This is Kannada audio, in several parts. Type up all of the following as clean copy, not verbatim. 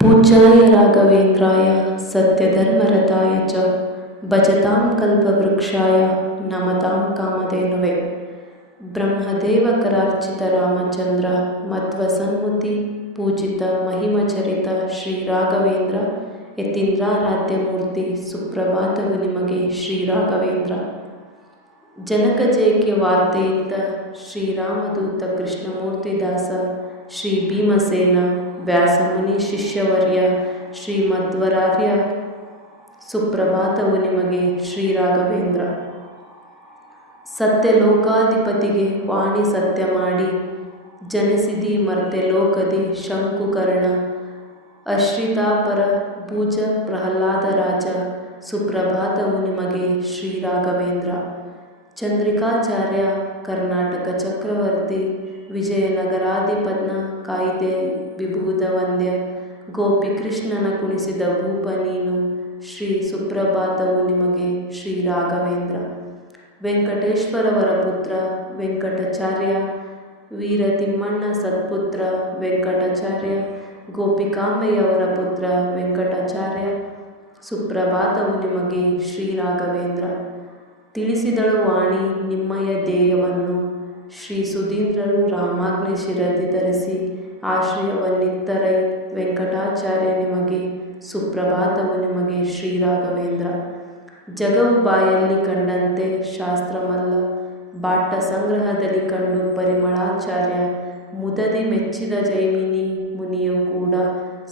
पूज्याय राघवेन्द्राय सत्यधर्मरताय च भजतां कल्पवृक्षाय नमतां कामधेनवे। ब्रह्मदेवकरार्चित रामचंद्र मध्वसन्मुति पूजित महिमचरिತ ಶ್ರೀ ರಾಘವೇಂದ್ರ ಯತೀಂದ್ರಾರಾಧ್ಯ ಸುಪ್ರಭಾತವು ನಿಮಗೆ ಶ್ರೀ ರಾಘವೇಂದ್ರ. ಜನಕ ಜಯಕ್ಕೆ ವಾರ್ತೆಯಿಂದ ಶ್ರೀರಾಮದೂತ ಕೃಷ್ಣಮೂರ್ತಿದಾಸ ಶ್ರೀ ಭೀಮಸೇನ ವ್ಯಾಸಮುನಿ ಶಿಷ್ಯವರ್ಯ ಶ್ರೀ ಮಧ್ವರಾರ್ಯ ಸುಪ್ರಭಾತವು ನಿಮಗೆ ಶ್ರೀ ರಾಘವೇಂದ್ರ. ಸತ್ಯಲೋಕಾಧಿಪತಿಗೆ ವಾಣಿ ಸತ್ಯ ಮಾಡಿ ಜನಿಸಿದಿ ಮರ್ತ್ಯಲೋಕದಿ ಶಂಕುಕರ್ಣ ಅಶ್ರಿತಾಪರ ಭುಜ ಪ್ರಹ್ಲಾದ ರಾಜ ಸುಪ್ರಭಾತವು ನಿಮಗೆ ಶ್ರೀ ರಾಘವೇಂದ್ರ. ಚಂದ್ರಿಕಾಚಾರ್ಯ ಕರ್ನಾಟಕ ಚಕ್ರವರ್ತಿ ವಿಜಯನಗರಾಧಿಪತ್ನ ಕಾಯ್ದೆ ವಿಭೂದ ವಂದ್ಯ ಗೋಪಿಕೃಷ್ಣನ ಕುಣಿಸಿದ ಭೂಪ ನೀನು ಶ್ರೀ ಸುಪ್ರಭಾತವು ನಿಮಗೆ ಶ್ರೀ ರಾಘವೇಂದ್ರ. ವೆಂಕಟೇಶ್ವರವರ ಪುತ್ರ ವೆಂಕಟಾಚಾರ್ಯ ವೀರತಿಮ್ಮಣ್ಣ ಸತ್ಪುತ್ರ ವೆಂಕಟಾಚಾರ್ಯ ಗೋಪಿಕಾಂಬೆಯವರ ಪುತ್ರ ವೆಂಕಟಾಚಾರ್ಯ ಸುಪ್ರಭಾತವು ನಿಮಗೆ ಶ್ರೀ ರಾಘವೇಂದ್ರ. ತಿಳಿಸಿದಳು ವಾಣಿ ನಿಮ್ಮಯ ಧ್ಯೇಯವನ್ನು ಶ್ರೀ ಸುಧೀಂದ್ರರು ರಾಮಾಗ್ನಿ ಶಿರದಿ ಧರಿಸಿ ಆಶ್ರಯವನ್ನಿತ್ತರೈ ವೆಂಕಟಾಚಾರ್ಯ ನಿಮಗೆ ಸುಪ್ರಭಾತವು ನಿಮಗೆ ಶ್ರೀ ರಾಘವೇಂದ್ರ. ಜಗವು ಬಾಯಲ್ಲಿ ಕಂಡಂತೆ ಶಾಸ್ತ್ರಮಲ್ಲ ಬಾಟ ಸಂಗ್ರಹದಲ್ಲಿ ಕಂಡು ಪರಿಮಳಾಚಾರ್ಯ ಮುದದಿ ಮೆಚ್ಚಿದ ಜೈಮಿನಿ ಮುನಿಯು ಕೂಡ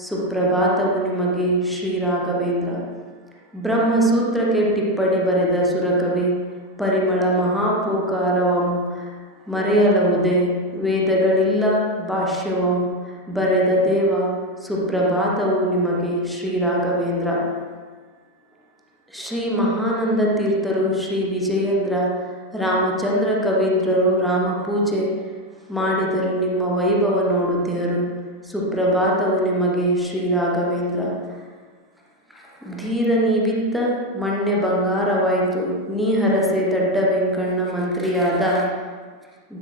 ಸುಪ್ರಭಾತವು ನಿಮಗೆ ಶ್ರೀ ರಾಘವೇಂದ್ರ. ಬ್ರಹ್ಮಸೂತ್ರಕ್ಕೆ ಟಿಪ್ಪಣಿ ಬರೆದ ಸುರಕವಿ ಪರಿಮಳ ಮಹಾಪೋಕಾರವಂ ಮರೆಯಲವುದೇ ವೇದಗಳಿಲ್ಲ ಭಾಷ್ಯವಂ ಬರೆದ ದೇವ ಸುಪ್ರಭಾತವು ನಿಮಗೆ ಶ್ರೀ ರಾಘವೇಂದ್ರ. ಶ್ರೀ ಮಹಾನಂದ ತೀರ್ಥರು ಶ್ರೀ ವಿಜಯೇಂದ್ರ ರಾಮಚಂದ್ರ ಕವೀಂದ್ರರು ರಾಮಪೂಜೆ ಮಾಡಿದರು ನಿಮ್ಮ ವೈಭವ ನೋಡುತ್ತಿಹರು ಸುಪ್ರಭಾತವು ನಿಮಗೆ ಶ್ರೀ ರಾಘವೇಂದ್ರ. ಧೀರ ನೀ ಬಿತ್ತ ಮಣ್ಣೆ ಬಂಗಾರವಾಯಿತು ನೀ ಹರಸೆ ದಡ್ಡ ವೆಂಕಣ್ಣ ಮಂತ್ರಿಯಾದ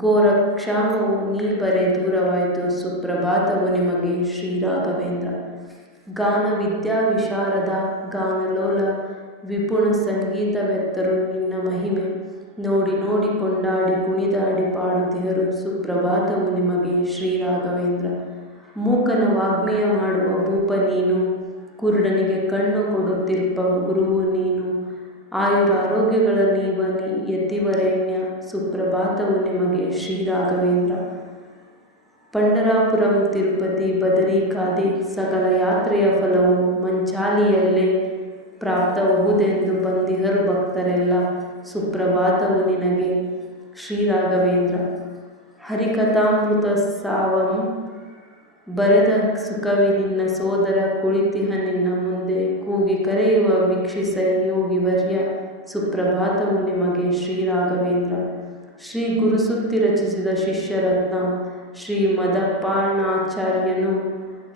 ಘೋರಕ್ಷಾಮವು ನೀ ಬರೆ ದೂರವಾಯಿತು ಸುಪ್ರಭಾತವು ನಿಮಗೆ ಶ್ರೀ ರಾಘವೇಂದ್ರ. ಗಾನ ವಿದ್ಯಾ ವಿಶಾರದ ಗಾನಲೋಲ ವಿಪುಣ ಸಂಗೀತವೆತ್ತರು ನಿನ್ನ ಮಹಿಮೆ ನೋಡಿ ನೋಡಿ ಕೊಂಡಾಡಿ ಕುಣಿದಾಡಿ ಪಾಡುತ್ತಿಹರು ಸುಪ್ರಭಾತವು ನಿಮಗೆ ಶ್ರೀ ರಾಘವೇಂದ್ರ. ಮೂಕನ ವಾಗ್ಮಯ ಮಾಡುವ ಭೂಪ ನೀನು ಕುರುಡನಿಗೆ ಕಣ್ಣು ಕೊಡುತ್ತಿರ್ಪ ಗುರುವು ನೀನು ಆಯುರಾರೋಗ್ಯಗಳ ನೀವನಿ ಯತಿವರೆಣ್ಯ ಸುಪ್ರಭಾತವು ನಿಮಗೆ ಶ್ರೀ ರಾಘವೇಂದ್ರ. ಪಂಡರಾಪುರಂ ತಿರುಪತಿ ಬದರಿಕಾದಿ ಸಕಲ ಯಾತ್ರೆಯ ಫಲವು ಮಂಚಾಲಿಯಲ್ಲೇ ಪ್ರಾಪ್ತಬಹುದೆಂದು ಬಂದಿಹರು ಭಕ್ತರೆಲ್ಲ ಸುಪ್ರಭಾತವು ನಿನಗೆ ಶ್ರೀ ರಾಘವೇಂದ್ರ. ಹರಿಕಥಾಮೃತ ಸಾವಂ ಬರೆದ ಸುಕವಿ ನಿನ್ನ ಸೋದರ ಕುಳಿತಿಹ ನಿನ್ನ ಮುಂದೆ ಕೂಗಿ ಕರೆಯುವ ವೀಕ್ಷಿಸ ಯೋಗಿವರ್ಯ ಸುಪ್ರಭಾತವು ನಿಮಗೆ ಶ್ರೀ ರಾಘವೇಂದ್ರ. ಶ್ರೀ ಗುರುಸುತ್ತಿ ರಚಿಸಿದ ಶಿಷ್ಯರತ್ನ ಶ್ರೀ ಮದಪಾಣಾಚಾರ್ಯನು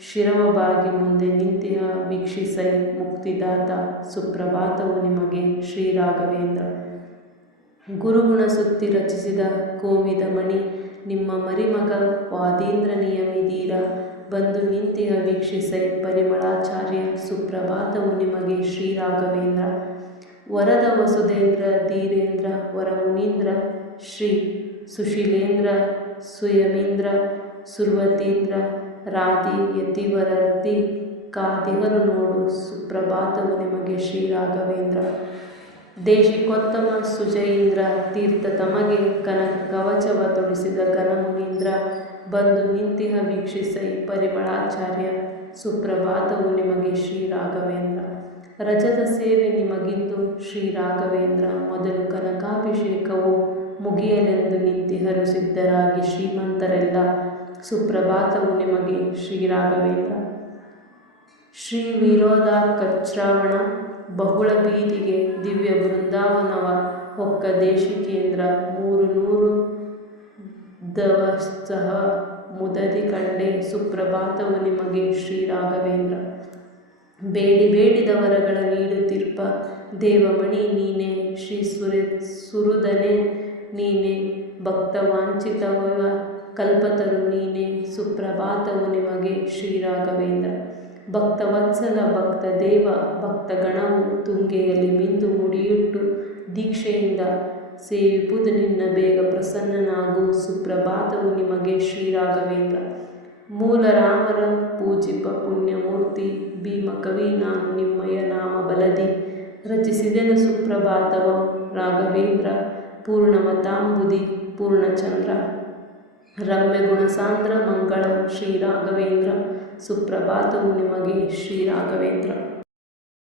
ಶಿರವಬಾಗಿ ಮುಂದೆ ನಿಂತಿಹ ವೀಕ್ಷಿಸೈ ಮುಕ್ತಿದಾತ ಸುಪ್ರಭಾತವು ನಿಮಗೆ ಶ್ರೀ ರಾಘವೇಂದ್ರ. ಗುರುಗುಣ ಸುತ್ತಿ ರಚಿಸಿದ ಕೋವಿದ ಮಣಿ ನಿಮ್ಮ ಮರಿಮಗ ವಾದೀಂದ್ರ ನಿಯಮಿದೀರ ಬಂದು ನಿಂತಿಹ ವೀಕ್ಷಿಸೈ ಪರಿಮಳಾಚಾರ್ಯ ಸುಪ್ರಭಾತವು ನಿಮಗೆ ಶ್ರೀ ರಾಘವೇಂದ್ರ. ವರದ ವಸುಧೇಂದ್ರ ಧೀರೇಂದ್ರ ವರಮುನೀಂದ್ರ ಶ್ರೀ ಸುಶೀಲೇಂದ್ರ ಸುಯಮೀಂದ್ರ ಸುರ್ವತೀಂದ್ರ ರಾಧಿ ಯತಿವರರ್ತಿ ಕಾದಿಹರು ನೋಡು ಸುಪ್ರಭಾತವು ನಿಮಗೆ ಶ್ರೀ ರಾಘವೇಂದ್ರ. ದೇಶಿಕೋತ್ತಮ ಸುಜಯೀಂದ್ರ ತೀರ್ಥ ತಮಗೆ ಕನಕ ಕವಚವ ತೊಡಿಸಿದ ಘನಮುನೀಂದ್ರ ಬಂದು ನಿಂತಿಹ ವೀಕ್ಷಿಸೈ ಪರಿಮಳಾಚಾರ್ಯ ಸುಪ್ರಭಾತವು ನಿಮಗೆ ಶ್ರೀ ರಾಘವೇಂದ್ರ. ರಜದ ಸೇವೆ ನಿಮಗಿಂದು ಶ್ರೀ ರಾಘವೇಂದ್ರ ಮೊದಲು ಕನಕಾಭಿಷೇಕವು ಮುಗಿಯಲೆಂದು ನಿಂತಿಹರು ಸಿದ್ಧರಾಗಿ ಶ್ರೀಮಂತರೆಲ್ಲ ಸುಪ್ರಭಾತವು ನಿಮಗೆ ಶ್ರೀ ರಾಘವೇಂದ್ರ. ಶ್ರೀ ವಿರೋಧಾಕಚ್ರಾವಣ ಬಹುಳ ಬೀದಿಗೆ ದಿವ್ಯ ಬೃಂದಾವನವ ಒಕ್ಕ ದೇಶಿಕೇಂದ್ರ 300 ದವಸಹ ಮುದದಿ ಕಂಡೆ ಸುಪ್ರಭಾತವು ನಿಮಗೆ ಶ್ರೀ ರಾಘವೇಂದ್ರ. ಬೇಡಿ ಬೇಡಿದವರಗಳ ನೀಡುತ್ತಿರ್ಪ ದೇವಮಣಿ ನೀನೆ ಶ್ರೀ ಸುರುದನೆ ನೀನೆ ಭಕ್ತವಾಂಚಿತವ ಕಲ್ಪತರು ನೀನೆ ಸುಪ್ರಭಾತವು ನಿಮಗೆ ಶ್ರೀ ರಾಘವೇಂದ್ರ. ಭಕ್ತವತ್ಸಲ ಭಕ್ತ ದೇವ ಭಕ್ತಗಣವು ತುಂಗೆಯಲ್ಲಿ ಮಿಂದು ಮುಡಿಯುಟ್ಟು ದೀಕ್ಷೆಯಿಂದ ಸೇವಿಪುದು ನಿನ್ನ ಬೇಗ ಪ್ರಸನ್ನನಾಗು. ಸುಪ್ರಭಾತವು ನಿಮಗೆ ಶ್ರೀರಾಘವೇಂದ್ರ. ಮೂಲ ರಾಮರ ಪೂಜಿಪ ಪುಣ್ಯಮೂರ್ತಿ ಭೀಮ ಕವಿ ನಾನು ನಿಮ್ಮಯ ನಾಮ ಬಲದಿ. ರಚಿಸಿದೆನು ಸುಪ್ರಭಾತವಂ ರಾಘವೇಂದ್ರ ಪೂರ್ಣಮತಾಂಬುದಿ ಪೂರ್ಣಚಂದ್ರ. ರಮ್ಯ ಗುಣಸಾಂದ್ರ ಮಂಗಳಂ ಶ್ರೀರಾಘವೇಂದ್ರ. ಸುಪ್ರಭಾತವು ನಿಮಗೆ ಶ್ರೀರಾಘವೇಂದ್ರ.